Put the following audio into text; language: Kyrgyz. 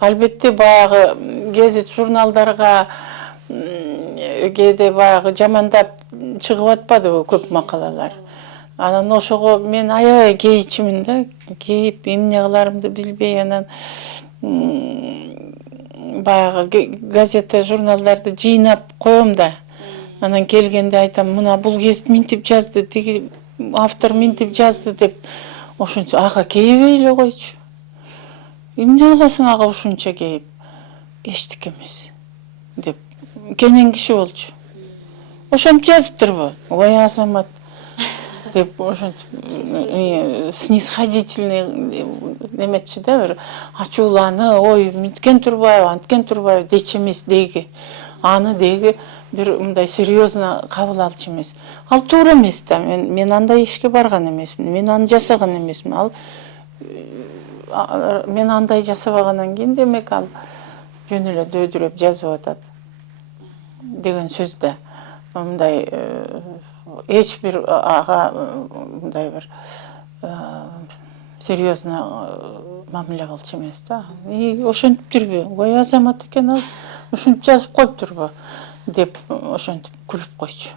Албетте баягы гезит журналдарга кээде баягы жамандап чыгып атпадыбы көп макалалар. Анан ошого мен аябай кейичимин да, кейип эмне кыларымды билбей, анан баягы газета журналдарды жыйнап коем да. Анан келгенде айтам, мына бул гезит минтип жазды, тиги автор минтип жазды деп, ошентип ага кейибей эле койчу. Эмне кыласың ага ушунча кейип? Эчтеке эмес деп кенен киши болчу. Ошентип жазыптырбы? Ой Азамат деп ошентип снисходительный неметчи да, бир ачууланы, ой мынткен турбайбы, анткен турбайбы дечи эмес деги. Аны деги бир мындай серьезно кабыл алчу эмес. Ал туура эмес да, мен андай ишке барган эмесмин, мен аны жасаган эмесмин. Ал мен андай жасабагандан кийин демек ал жөн эле дөйдүрөп жазып атат деген сөз да. Мындай эч бир ага мындай бир серьезно мамиле кылчу эмес да. Ошентиптирби? Ой Азамат экен ал ушинтип жазып коюптурбу деп ошентип күлүп койчу.